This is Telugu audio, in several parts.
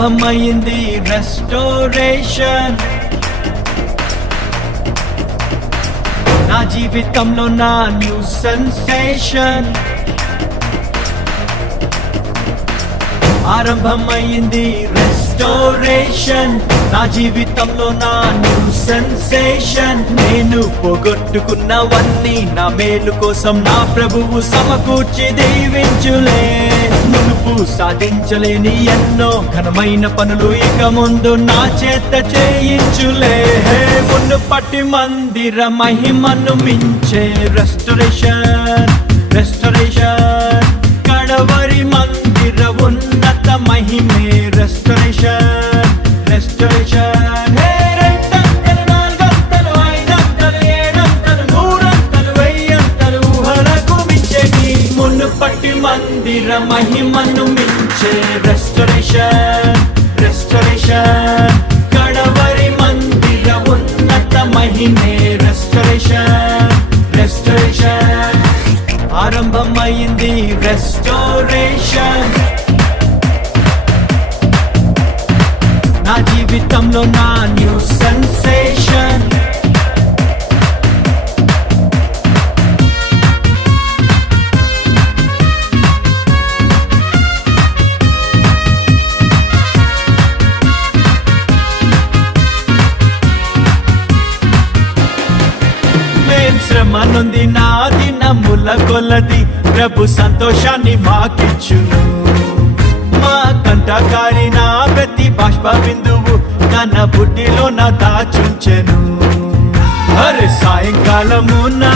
ఆరంభమైంది రెస్టోరేషన్. నా జీవితంలో నా న్యూ సెన్సేషన్. ఆరంభమైంది రెస్టోరేషన్. నా జీవితంలో నా న్యూ సెన్సేషన్. నేను పోగొట్టుకున్నవన్నీ నా మేలు కోసం నా ప్రభువు సమకూర్చి దీవించులే. మునుపు సాధించలేని ఎన్నో ఘనమైన పనులు ఇక ముందు నా చేత చేయించులే. మునుపటి మందిర మహిమను మించే రెస్టోరేషన్. రెస్టోరేషన్ కడవరి మందిర ఉన్నత మహిమే రెస్టోరేషన్. రెస్టోరేషన్ రెండంతలు, నాలుగంతలు, ఐదంతలు, ఏడంతలు, నూరంతలు, వెయ్యంతలు ఊహలకు మించేటి మునుపటి మందిర మహిమను మించే రెస్టోరేషన్. రెస్టోరేషన్ కడవరి మందిర ఉన్నత మహిమే రెస్టోరేషన్. రెస్టోరేషన్ ఆరంభమైంది రెస్టోరేషన్. నా జీవితంలో నా న్యూ సెన్సేషన్. శ్రమ నొంది నా దినముల కొలది ప్రభు సంతోషాన్ని మాకిచ్చును. మా కంటకారి నా ప్రతి బాష్ప బిందువు తన బుడ్డిలో నా దాచుంచెను. అరే సాయంకాలము నా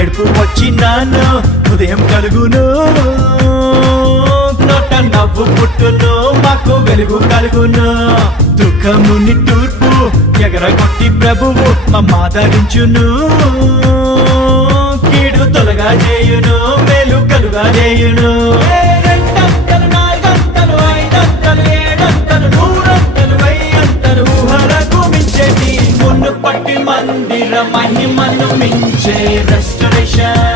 ఎడుపు వచ్చినాను, ఉదయం కలుగును, నోట నవ్వు పుట్టును, మాకు వెలుగు కలుగును. దుఃఖముని తూర్పు ఎగరగొట్టి ప్రభువు మమ్మాదరించును. కీడు తొలగా చేయును, మేలు కలుగా చేయును. రెండంతలు, నాలుగంతలు, ఐదంతలు, ఏడంతలు, నూరంతలు, వెయ్యంతలు ఊహలకు మించేటి మునుపటి మందిర మహిమను మించే రెస్టోరేషన్.